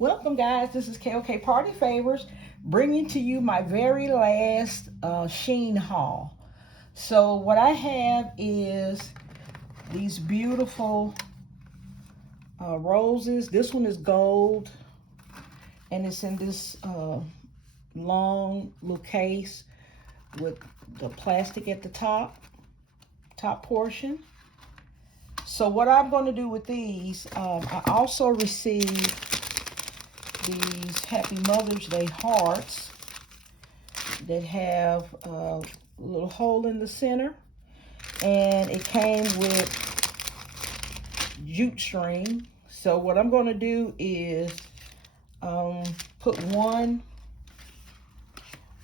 Welcome guys, this is KOK Party Favors bringing to you my very last Shein haul. So what I have is these beautiful roses. This one is gold and it's in this long little case with the plastic at the top portion. So what I'm going to do with these, I also received these Happy Mother's Day hearts that have a little hole in the center, and it came with jute string. So what I'm going to do is put one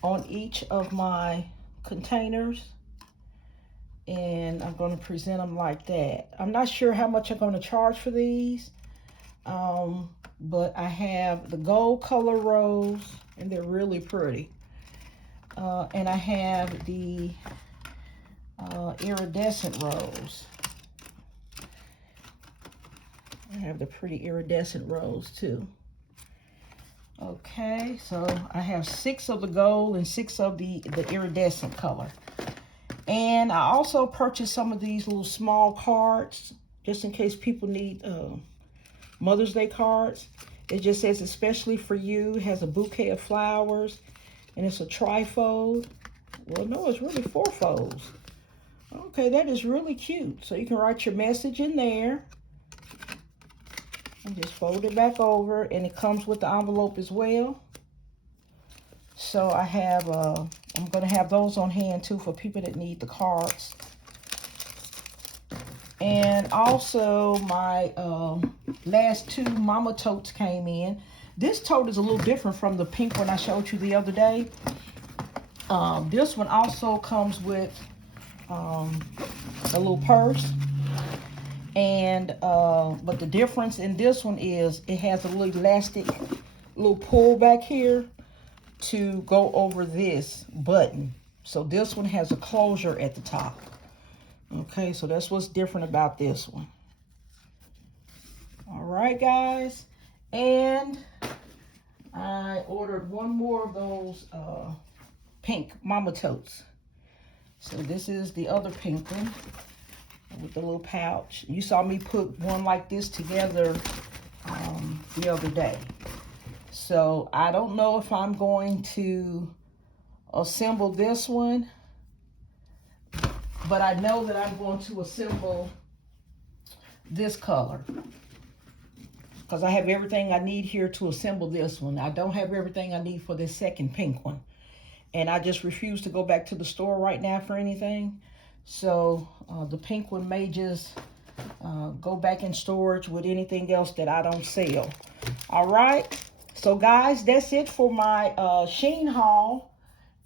on each of my containers, and I'm going to present them like that. I'm not sure how much I'm going to charge for these. But I have the gold color rose, and they're really pretty. And I have the iridescent rose. I have the pretty iridescent rose too. Okay, so I have 6 of the gold and 6 of the iridescent color. And I also purchased some of these little small cards, just in case people need Mother's Day cards. It just says especially for you. It has a bouquet of flowers, and it's a trifold. Well, no, it's really 4 folds. Okay, that is really cute. So you can write your message in there and just fold it back over, and it comes with the envelope as well. So I have I'm going to have those on hand too for people that need the cards. And also my last 2 mama totes came in. This tote is a little different from the pink one I showed you the other day. This one also comes with a little purse. And but the difference in this one is it has a little elastic little pull back here to go over this button. So this one has a closure at the top. Okay, so that's what's different about this one. All right, guys. And I ordered one more of those pink mama totes. So this is the other pink one with the little pouch. You saw me put one like this together the other day. So I don't know if I'm going to assemble this one, but I know that I'm going to assemble this color because I have everything I need here to assemble this one. I don't have everything I need for this second pink one. And I just refuse to go back to the store right now for anything. So the pink one may just go back in storage with anything else that I don't sell. All right. So guys, that's it for my Shein haul.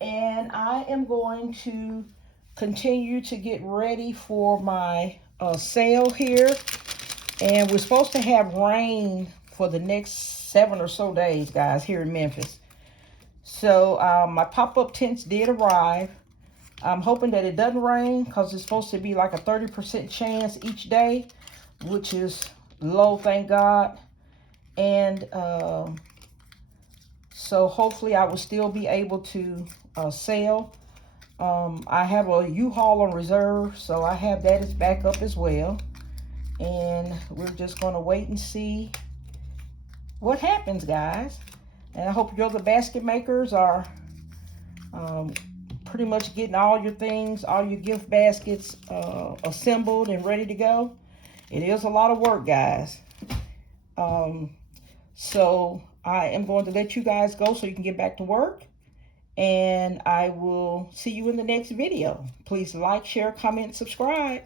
And I am going to continue to get ready for my sale here. And we're supposed to have rain for the next 7 or so days, guys, here in Memphis. So my pop-up tents did arrive. I'm hoping that it doesn't rain because it's supposed to be like a 30% chance each day, which is low, thank God. And so hopefully I will still be able to sell. I have a U-Haul on reserve, so I have that as backup as well. And we're just going to wait and see what happens, guys. And I hope your other basket makers are pretty much getting all your things, all your gift baskets assembled and ready to go. It is a lot of work, guys. So I am going to let you guys go so you can get back to work. And I will see you in the next video. Please like, share, comment, subscribe.